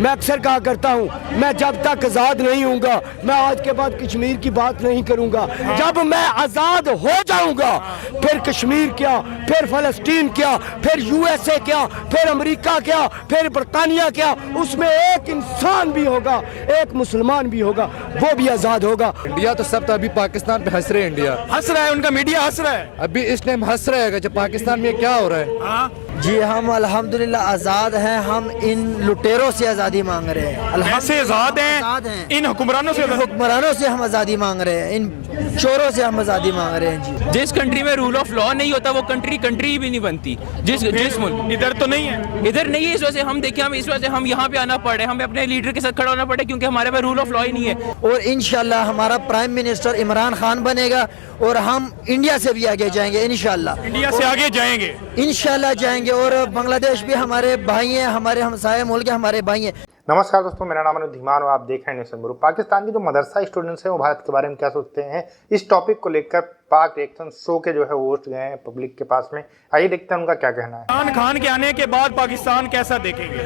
मैं अक्सर कहा करता हूँ, मैं जब तक आज़ाद नहीं हूँगा मैं आज के बाद कश्मीर की बात नहीं करूँगा। जब मैं आज़ाद हो जाऊँगा फिर कश्मीर क्या, फिर फ़लस्तीन क्या, फिर USA क्या, फिर अमेरिका क्या, फिर बरतानिया क्या, उसमें एक इंसान भी होगा, एक मुसलमान भी होगा, वो भी आज़ाद होगा। इंडिया तो सब तो अभी पाकिस्तान पे हंस रहे हैं, इंडिया हंस रहा है, उनका मीडिया हंस रहा है। अभी इस टाइम हंस रहा है जब पाकिस्तान में क्या हो रहा है। जी हम अल्हम्दुलिल्लाह आज़ाद हैं। हम इन लुटेरों से आज़ादी मांग रहे हैं। ऐसे आज़ाद हैं, इन हुक्मरानों से हुक्मरानों से हम आज़ादी मांग रहे हैं, इन चोरों से हम आज़ादी मांग रहे हैं। जी जिस कंट्री में रूल ऑफ लॉ नहीं होता वो कंट्री भी नहीं बनती। जिस मुल्क इधर तो नहीं है, इधर नहीं है, इस वजह से हम देखिए, हम इस वजह से हम यहाँ पे आना पड़े, हमें अपने लीडर के साथ खड़ा होना पड़े क्योंकि हमारे पास रूल ऑफ लॉ ही नहीं है। और इंशाल्लाह हमारा प्राइम मिनिस्टर इमरान खान बनेगा और हम इंडिया से भी आगे जाएंगे इंशाल्लाह। इंडिया से आगे जाएंगे इंशाल्लाह जाएंगे। और बांग्लादेश भी हमारे भाई हैं, हमारे हमसाये मुल्क हैं, हमारे भाई हैं। नमस्कार दोस्तों, मेरा नाम अनुज धीमान और आप देख रहे हैं नेशन ब्यूरो। पाकिस्तान के जो मदरसा स्टूडेंट्स हैं वो भारत के बारे में क्या सोचते हैं, इस टॉपिक को लेकर पाक रिएक्शन शो के जो है होस्ट गए हैं पब्लिक के पास में। आइए देखते हैं उनका क्या कहना है। इमरान खान के आने के बाद पाकिस्तान कैसा देखेंगे?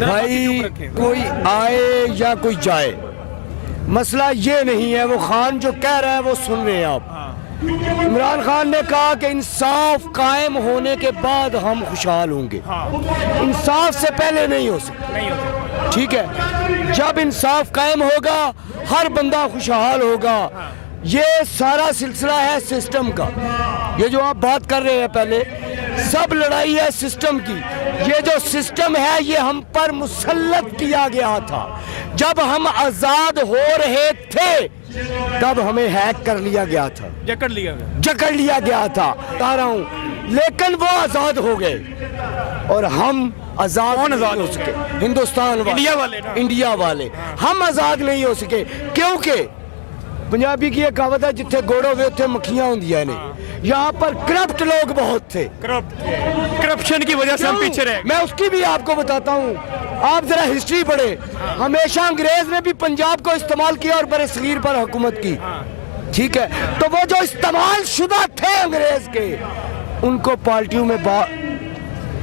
भाई कोई आए या कोई जाए, मसला ये नहीं है। वो खान जो कह रहा है वो सुन रहे हैं आप। इमरान खान ने कहा कि इंसाफ कायम होने के बाद हम खुशहाल होंगे। इंसाफ से पहले नहीं हो सकता, ठीक है। जब इंसाफ कायम होगा हर बंदा खुशहाल होगा। ये सारा सिलसिला है सिस्टम का। ये जो आप बात कर रहे हैं पहले, सब लड़ाई है सिस्टम की। ये जो सिस्टम है ये हम पर मुसल्लत किया गया था। जब हम आजाद हो रहे थे तब हमें हैक कर लिया गया था, जकड़ लिया गया था, बता रहा हूं। लेकिन वो आजाद हो गए और हम आजाद हो सके। हिंदुस्तान वाले, इंडिया वाले हम आजाद नहीं हो सके क्योंकि पंजाबी की एक कहावत है, जिथे गोड़ो वे उथे मक्खियां होंदियां ने। यहाँ पर करप्ट लोग बहुत थे, करप्शन की वजह से हम पीछे रहे। मैं उसकी भी आपको बताता हूँ, आप जरा हिस्ट्री पढ़े। हमेशा अंग्रेज ने भी पंजाब को इस्तेमाल किया और बड़े सगीर पर हुकूमत की, ठीक है। तो वो जो इस्तेमाल शुदा थे अंग्रेज के, उनको पार्टियों में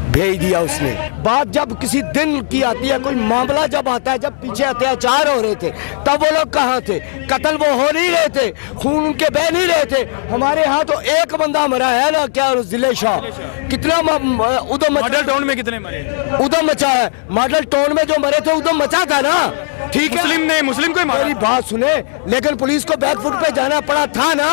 भेज दिया उसने। बात जब किसी दिन की आती है, कोई मामला जब आता है, जब पीछे अत्याचार हो रहे थे तब वो लोग कहाँ थे? कत्ल वो हो नहीं रहे थे, खून उनके बह नहीं रहे थे। हमारे यहाँ तो एक बंदा मरा है ना, क्या जिले शाह, कितना उधम मॉडल टाउन में कितने मरे? उधम मचा है। मॉडल टाउन में जो मरे थे उधम मचा था ना, ठीक है। मुस्लिम को मेरी बात सुने, लेकिन पुलिस को बैकफुट पे जाना पड़ा था ना।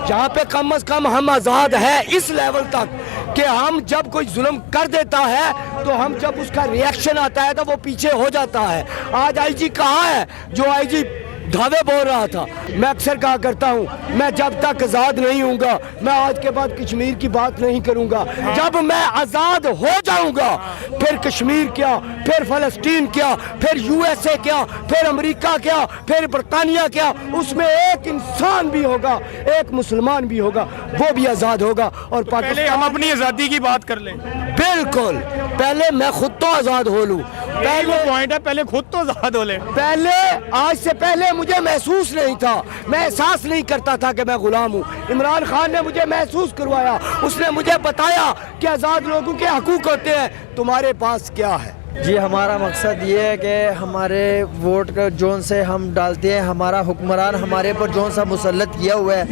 जहाँ पे कम से कम हम आजाद है इस लेवल तक कि हम जब कोई जुल्म कर देता है तो हम जब उसका रिएक्शन आता है तो वो पीछे हो जाता है। आज आईजी कहाँ है जो आईजी धावे बोल रहा था? मैं अक्सर कहा करता हूँ, मैं जब तक आज़ाद नहीं हूँगा मैं आज के बाद कश्मीर की बात नहीं करूँगा। जब मैं आज़ाद हो जाऊँगा फिर कश्मीर क्या, फिर फ़लस्तीन क्या, फिर USA क्या, फिर अमेरिका क्या, फिर बरतानिया क्या, उसमें एक इंसान भी होगा, एक मुसलमान भी होगा, वो भी आज़ाद होगा। और तो पहले हम अपनी आज़ादी की बात कर लें। बिल्कुल, पहले मैं खुद तो आज़ाद हो लूँ। पहले पॉइंट है, पहले खुद तो आज़ाद हो ले। पहले, आज से पहले मुझे महसूस नहीं था, मैं एहसास नहीं करता था कि मैं गुलाम हूँ। इमरान खान ने मुझे महसूस करवाया, उसने मुझे बताया कि आज़ाद लोगों के हकूक होते हैं, तुम्हारे पास क्या है। जी हमारा मकसद ये है कि हमारे वोट का जोन से हम डालते हैं, हमारा हुक्मरान हमारे ऊपर जोन सा मुसल्लत किया हुआ है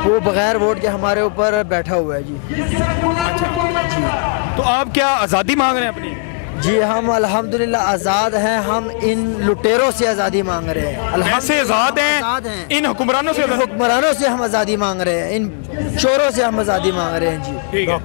वो बगैर वोट के हमारे ऊपर बैठा हुआ है। जी जी, तो आप क्या आज़ादी मांग रहे हैं अपनी? जी हम अल्हम्दुलिल्लाह आज़ाद हैं। हम इन लुटेरों से आज़ादी मांग रहे हैं। ऐसे आज़ाद हैं, इन हुक्मरानों से हम आज़ादी मांग रहे हैं, इन चोरों से हम आज़ादी मांग रहे हैं। जी ठीक है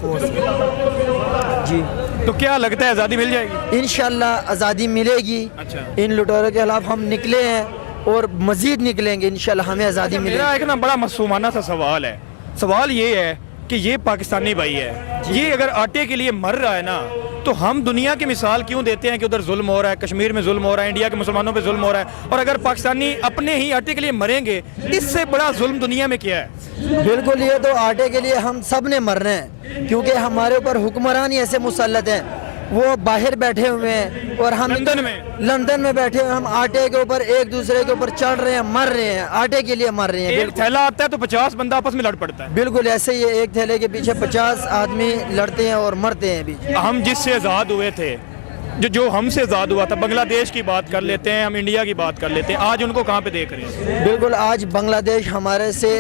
जी। तो क्या लगता है आज़ादी मिल जाएगी? इंशाल्लाह आज़ादी मिलेगी। अच्छा। इन लुटेरों के खिलाफ हम निकले हैं और मजीद निकलेंगे इंशाल्लाह, हमें आज़ादी मिलेगी। मेरा एक ना बड़ा मासूमाना सा सवाल है। सवाल ये है कि ये पाकिस्तानी भाई है, ये अगर आटे के लिए मर रहा है ना, तो हम दुनिया की मिसाल क्यों देते हैं कि उधर जुल्म हो रहा है, कश्मीर में जुल्म हो रहा है, इंडिया के मुसलमानों पे जुल्म हो रहा है, और अगर पाकिस्तानी अपने ही आटे के लिए मरेंगे, इससे बड़ा जुल्म दुनिया में क्या है? बिल्कुल, ये तो आटे के लिए हम सब ने मरना है क्योंकि हमारे ऊपर हुक्मरान ही ऐसे मुसल्लत हैं। वो बाहर बैठे हुए हैं और हम लंदन में बैठे हुए, हम आटे के ऊपर एक दूसरे के ऊपर चढ़ रहे हैं, मर रहे हैं, आटे के लिए मर रहे हैं। एक थैला आता है तो 50 बंदा आपस में लड़ पड़ता है। बिल्कुल ऐसे ही, एक थैले के पीछे 50 आदमी लड़ते हैं और मरते हैं भी। हम जिससे आज़ाद हुए थे जो हमसे आज़ाद हुआ था, बांग्लादेश की बात कर लेते हैं, हम इंडिया की बात कर लेते हैं, आज उनको कहाँ पे देख रहे हैं? बिल्कुल, आज बांग्लादेश हमारे से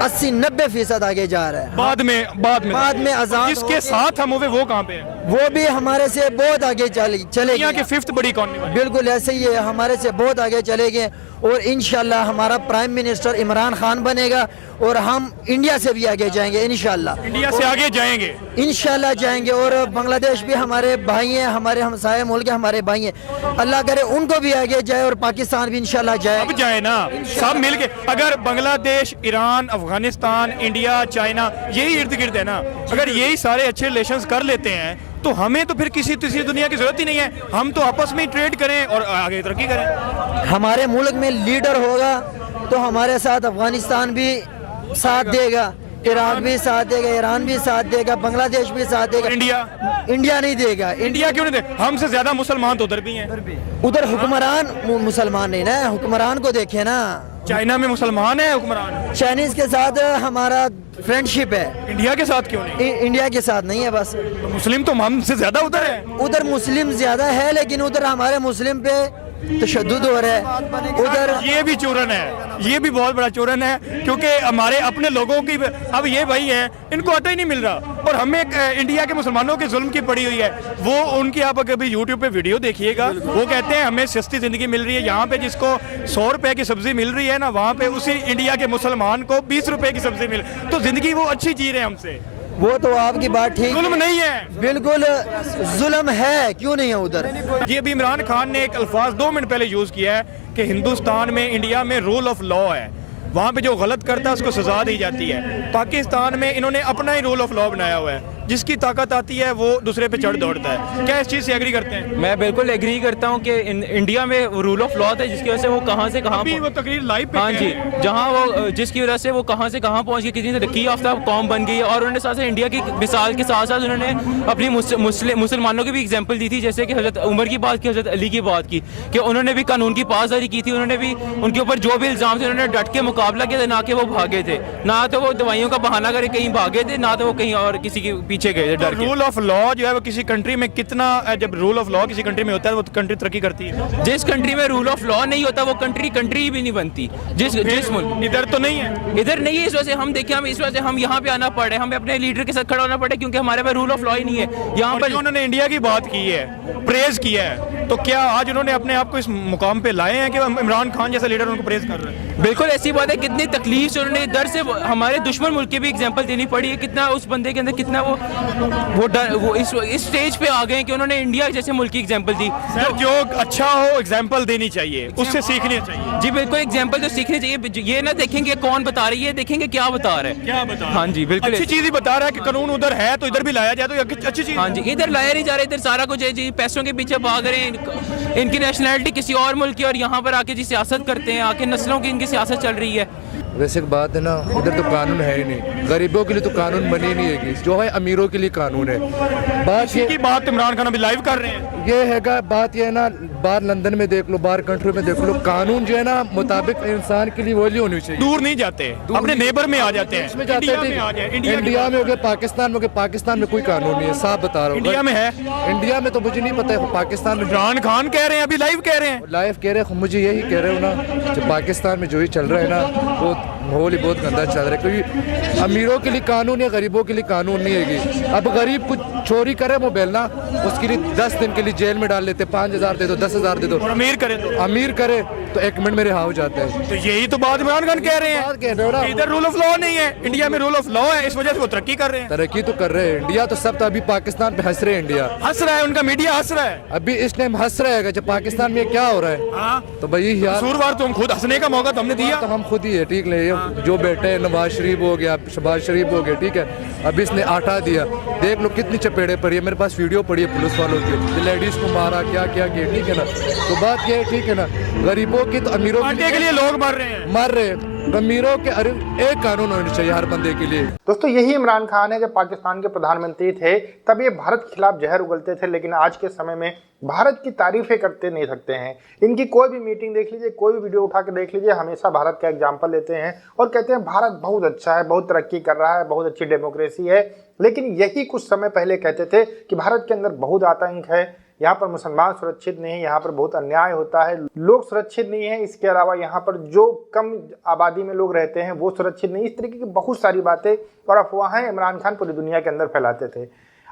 80-90% आगे जा रहा है। बाद में आज़ाद जिसके साथ हम हुए वो कहाँ पे है? वो भी हमारे से बहुत आगे चले दुनिया की 5th बड़ी इकॉनमी। बिल्कुल ऐसे ही है, हमारे से बहुत आगे चले गए और इंशाल्लाह हमारा प्राइम मिनिस्टर इमरान खान बनेगा और हम इंडिया से भी आगे जाएंगे इंशाल्लाह। इंडिया से आगे जाएंगे इंशाल्लाह जाएंगे और बांग्लादेश भी हमारे भाई हैं, हमारे हमसाये मुल्क हमारे भाई हैं। अल्लाह करे उनको भी आगे जाए और पाकिस्तान भी इंशाल्लाह जाए। अब जाए ना सब मिलके। अगर Bangladesh, Iran, Afghanistan, India, China यही इर्द गिर्द है ना, अगर यही सारे अच्छे रिलेशंस कर लेते हैं तो हमें तो फिर किसी तीसरी दुनिया की जरूरत ही नहीं है। हम तो आपस में ही ट्रेड करें और आगे तरक्की करें। हमारे मुल्क में लीडर होगा तो हमारे साथ अफगानिस्तान भी साथ देगा, इराक भी साथ देगा, ईरान भी साथ देगा, बांग्लादेश भी साथ देगा। इंडिया नहीं देगा। इंडिया क्यों नहीं देगा? हमसे ज्यादा मुसलमान तो उधर भी हैं। उधर हुक्मरान मुसलमान नहीं ना, हुक्मरान को देखे ना। चाइना में मुसलमान है हुक्मरान, चाइनीज के साथ हमारा फ्रेंडशिप है। इंडिया के साथ क्यों नहीं? इंडिया के साथ नहीं है बस। तो मुस्लिम तो हमसे ज्यादा उधर है। उधर मुस्लिम ज्यादा है लेकिन उधर हमारे मुस्लिम पे तशद्दुद हो रहा है। उधर ये भी चूरन है, ये भी बहुत बड़ा चूरन है, क्योंकि हमारे अपने लोगों की अब ये भाई हैं, इनको आता ही नहीं मिल रहा और हमें इंडिया के मुसलमानों के जुल्म की पड़ी हुई है। वो उनकी आप अगर यूट्यूब पे वीडियो देखिएगा, वो कहते हैं हमें सस्ती जिंदगी मिल रही है। यहाँ पे जिसको 100 रुपए की सब्जी मिल रही है ना, वहाँ पे उसी इंडिया के मुसलमान को 20 रुपए की सब्जी मिल, तो जिंदगी वो अच्छी जी रहे हैं हमसे। वो तो आपकी बात ठीक, जुल्म नहीं है, बिल्कुल जुल्म है, क्यों नहीं है उधर। ये भी इमरान खान ने एक अल्फाज 2 मिनट पहले यूज किया है कि हिंदुस्तान में, इंडिया में रूल ऑफ लॉ है, वहाँ पे जो गलत करता है उसको सजा दी जाती है। पाकिस्तान में इन्होंने अपना ही रूल ऑफ लॉ बनाया हुआ है, जिसकी ताकत आती है वो दूसरे पे चढ़ दौड़ता है। क्या इस चीज़ से एग्री करते हैं? मैं बिल्कुल एग्री करता हूँ कि इंडिया में रूल ऑफ लॉ था, जिसकी वजह से वो कहाँ से कहाँ वो तकरीर लाइव पे हाँ जी, जहाँ वो जिसकी वजह से वो कहाँ से कहाँ पहुँच गई, कितनी तरक्की याफ्ता कौम बन गई है। और उन्होंने साथ साथ इंडिया की मिसाल के साथ साथ उन्होंने अपनी मुसलमानों की भी एग्जाम्पल दी थी, जैसे कि हजरत उमर की बात की, हजरत अली की बात की, कि उन्होंने भी कानून की पासदारी की थी। उन्होंने भी उनके ऊपर जो भी इल्ज़ाम थे उन्होंने डट के मुकाबला किया था, ना कि वो भागे थे, ना तो वो दवाइयों का बहाना करे कहीं भागे थे, ना तो वो कहीं और किसी के पीछे गए थे डर के। रूल ऑफ लॉ जो है वो किसी कंट्री में कितना, जब रूल ऑफ लॉ किसी कंट्री में होता है वो कंट्री तरक्की करती है। जिस कंट्री में रूल ऑफ लॉ नहीं होता वो कंट्री भी नहीं बनती। जिस मुल्क इधर तो नहीं है, इधर नहीं है, इस वजह से हम देखें, हम इस वजह से हम यहाँ पे आना पड़े, हमें अपने लीडर के साथ खड़ा होना पड़े, क्योंकि हमारे पास रूल ऑफ लॉ ही नहीं है। यहाँ पर उन्होंने इंडिया की बात की है, प्रेज किया है, तो क्या आज उन्होंने अपने आप को इस मुकाम पे लाए हैं कि इमरान खान जैसा लीडर उनको प्रेज कर रहे हैं? बिल्कुल ऐसी बात है। कितनी तकलीफ से उन्होंने इधर से हमारे दुश्मन मुल्क की भी एग्जांपल देनी पड़ी है। कितना उस बंदे के अंदर कितना वो डर, वो इस स्टेज पे आ गए कि उन्होंने इंडिया जैसे मुल्क की एग्जांपल दी। सर जो अच्छा हो एग्जांपल देनी चाहिए, उससे सीखनी चाहिए। जी बिल्कुल, एग्जांपल तो सीखनी चाहिए। ये ना देखेंगे कौन बता रही है, देखेंगे क्या बता रहा है, क्या बता। हाँ जी बिल्कुल, अच्छी चीज ही बता रहा है कि कानून उधर है तो इधर भी लाया जाए तो अच्छी चीज। हाँ जी, इधर लाया नहीं जा रहा, इधर सारा कुछ है जी, पैसों के पीछे भाग रहे हैं। इनकी नेशनैलिटी किसी और मुल्क की और यहाँ पर आके जी सियासत करते हैं, आके नस्लों की इनकी सियासत चल रही है। वैसे एक बात है ना, इधर तो कानून है ही नहीं, गरीबों के लिए तो कानून बनी नहीं है, जो है अमीरों के लिए कानून है। बात ये की बात इमरान खान अभी लाइव कर रहे हैं, ये हैगा, बात ये है ना, बाहर लंदन में देख लो, बाहर कंट्री में देख लो, कानून जो है ना मुताबिक इंसान के लिए वैल्यू होनी चाहिए। दूर नहीं जाते, अपने नेबर में आ जाते हैं, इसमें जाते हैं, इंडिया में हो गया, पाकिस्तान में हो गया, पाकिस्तान में कोई कानून नहीं है, साफ बता रहा हूँ। इंडिया में है, इंडिया में तो मुझे नहीं पता है, पाकिस्तान में इमरान खान कह रहे हैं, अभी लाइव कह रहे हैं, लाइव कह रहे हैं, मुझे यही कह रहे हो ना, जो पाकिस्तान में जो ही चल रहा है ना, वो माहौल ही बहुत गंदा चल रहा है, क्योंकि अमीरों के लिए कानून है, गरीबों के लिए कानून नहीं है। अब गरीब कुछ चोरी करे मोबाइल ना, उसके लिए 10 दिन के लिए जेल में डाल लेते, 5,000 दे दो, 10,000 दे दो। और अमीर करे तो 1 मिनट में रिहा हो जाता है। तो यही तो बात इमरान खान कह रहे हैं, इधर रूल ऑफ लॉ नहीं है, इंडिया में रूल ऑफ लॉ है, इस वजह से वो तरक्की कर रहे हैं। तरक्की तो कर रहे हैं इंडिया तो सब, तो अभी पाकिस्तान पे हंस रहे हैं, इंडिया हंस रहा है, उनका मीडिया हंस रहा है, अभी इस टाइम हंस रहा है। जब पाकिस्तान में क्या हो रहा है, हाँ? तो भाई यार कसूरवार तो हम खुद, हंसने का मौका तो हमने दिया, तो हम खुद ही है, ठीक है। जो बेटे नवाज शरीफ हो गया, शहबाज शरीफ हो गया, ठीक है, अभी इसने आटा दिया, देख लो कितनी चपेड़े पड़ी है, मेरे पास वीडियो पड़ी है पुलिस वालों की, लेडीज को मारा, क्या क्या किया, ठीक है ना। तो बात ये है, ठीक है ना, गरीबों की तो अमीरों के लिए लोग मर रहे हैं, मर रहे हैं, अमीरों के एक कानून होना चाहिए हर बंदे के लिए। दोस्तों यही इमरान खान है, जब पाकिस्तान के प्रधानमंत्री थे तब ये भारत के खिलाफ जहर उगलते थे, लेकिन आज के समय में भारत की तारीफें करते नहीं सकते हैं। इनकी कोई भी मीटिंग देख लीजिए, कोई भी वीडियो उठा के देख लीजिए, हमेशा भारत का एग्जाम्पल लेते हैं और कहते हैं भारत बहुत अच्छा है, बहुत तरक्की कर रहा है, बहुत अच्छी डेमोक्रेसी है। लेकिन यही कुछ समय पहले कहते थे कि भारत के अंदर बहुत आतंक है, यहाँ पर मुसलमान सुरक्षित नहीं है, यहाँ पर बहुत अन्याय होता है, लोग सुरक्षित नहीं है, इसके अलावा यहाँ पर जो कम आबादी में लोग रहते हैं वो सुरक्षित नहीं, इस तरीके की बहुत सारी बातें और अफवाहें इमरान खान पूरी दुनिया के अंदर फैलाते थे।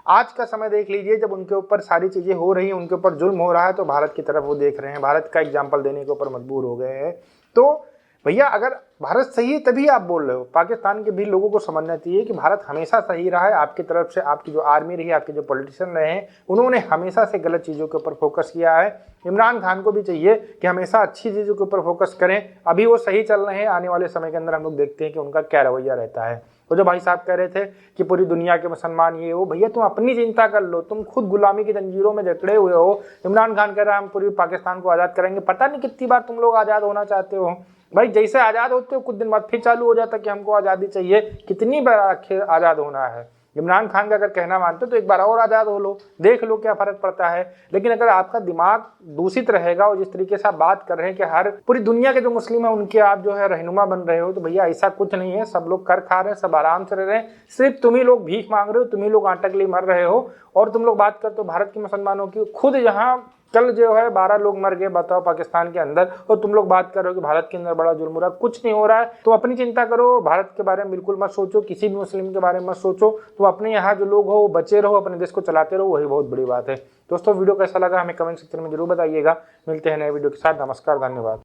आज का समय देख लीजिए, जब उनके ऊपर सारी चीज़ें हो रही हैं, उनके ऊपर जुल्म हो रहा है, तो भारत की तरफ वो देख रहे हैं, भारत का एग्जाम्पल देने के ऊपर मजबूर हो गए हैं। तो भैया अगर भारत सही है तभी आप बोल रहे हो, पाकिस्तान के भी लोगों को समझना चाहिए कि भारत हमेशा सही रहा है। आपकी तरफ से आपकी जो आर्मी रही, आपके जो पॉलिटिशियन रहे हैं, उन्होंने हमेशा से गलत चीज़ों के ऊपर फोकस किया है। इमरान खान को भी चाहिए कि हमेशा अच्छी चीज़ों के ऊपर फोकस करें। अभी वो सही चल रहे हैं, आने वाले समय के अंदर हम लोग देखते हैं कि उनका क्या रवैया रहता है। तो जो भाई साहब कह रहे थे कि पूरी दुनिया के मुसलमान ये हो, भैया तुम अपनी चिंता कर लो, तुम खुद गुलामी की जंजीरों में जकड़े हुए हो। इमरान खान कह रहा है हम पूरी पाकिस्तान को आज़ाद करेंगे, पता नहीं कितनी बार तुम लोग आज़ाद होना चाहते हो भाई। जैसे आज़ाद होते हो कुछ दिन बाद फिर चालू हो जाता कि हमको आज़ादी चाहिए, कितनी बार आखिर आज़ाद होना है। इमरान खान का अगर कहना मानते हो तो एक बार और आज़ाद हो लो, देख लो क्या फ़र्क पड़ता है। लेकिन अगर आपका दिमाग दूषित रहेगा और जिस तरीके से आप बात कर रहे हैं कि हर पूरी दुनिया के जो मुस्लिम हैं उनके आप जो है रहनुमा बन रहे हो, तो भैया ऐसा कुछ नहीं है। सब लोग कर खा रहे हैं, सब आराम से रह रहे हैं, सिर्फ तुम ही लोग भीख मांग रहे हो, तुम ही लोग आटा के लिए मर रहे हो। और तुम लोग बात करते हो भारत के मुसलमानों की, खुद यहाँ कल जो है 12 लोग मर गए, बताओ पाकिस्तान के अंदर, और तुम लोग बात कर रहे हो कि भारत के अंदर बड़ा जुल्म हो रहा है। कुछ नहीं हो रहा है। तुम अपनी चिंता करो, भारत के बारे में बिल्कुल मत सोचो, किसी भी मुस्लिम के बारे में मत सोचो। तुम अपने यहाँ जो लोग हो वो बचे रहो, अपने देश को चलाते रहो, वही बहुत बड़ी बात है। दोस्तों वीडियो कैसा लगा हमें कमेंट सेक्शन में जरूर बताइएगा। मिलते हैं नए वीडियो के साथ। नमस्कार, धन्यवाद।